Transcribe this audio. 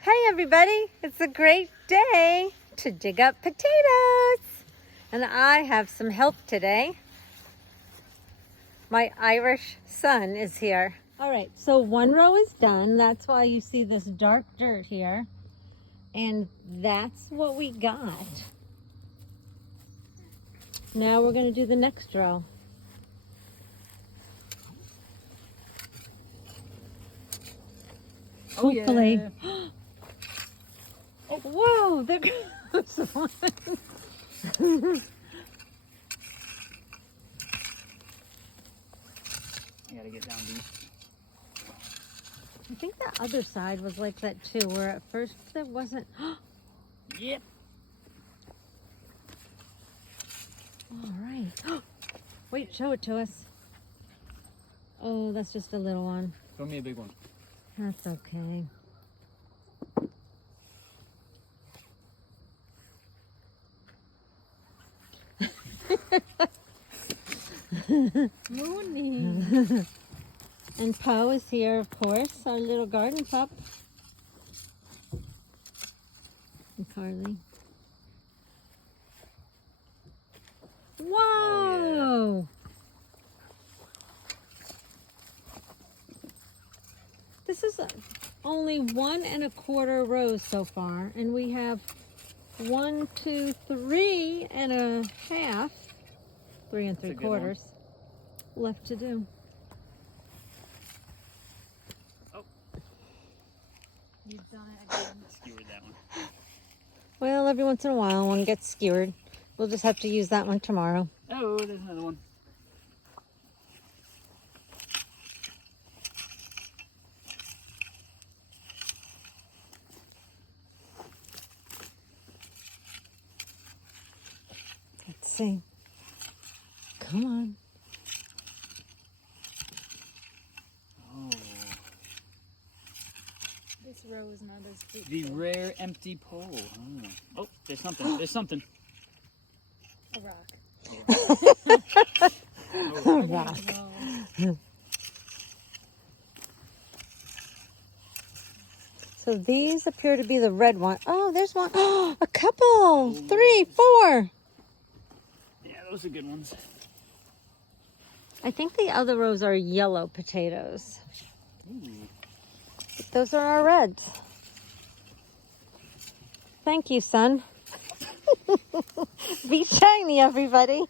Hey everybody, it's a great day to dig up potatoes. And I have some help today. My Irish son is here. All right, so one row is done. That's why you see this dark dirt here. And that's what we got. Now we're gonna do the next row. Hopefully. Yeah. Oh, whoa, there goes one. I gotta get down deep. I think the other side was like that too, where at first there wasn't. Yep. All right. Wait, show it to us. Oh, that's just a little one. Throw me a big one. That's okay. Mooney. And Poe is here, of course, our little garden pup. And Carly. Whoa! Oh, This is only 1 1/4 rows so far, and we have 1, 2, 3 1/2, 3 3/4 left to do. Oh. You've done it again. Skewered that one. Well, every once in a while one gets skewered. We'll just have to use that one tomorrow. Oh, there's another one. Let's see. Come on. Oh. This row is not as big. The rare empty pole. Oh, there's something. There's something. A rock. Oh. Rock. No. So these appear to be the red one. Oh, there's one. Oh, a couple. 3, 4. Yeah, those are good ones. I think the other rows are yellow potatoes. Ooh. But those are our reds. Thank you, son. Be shiny, everybody.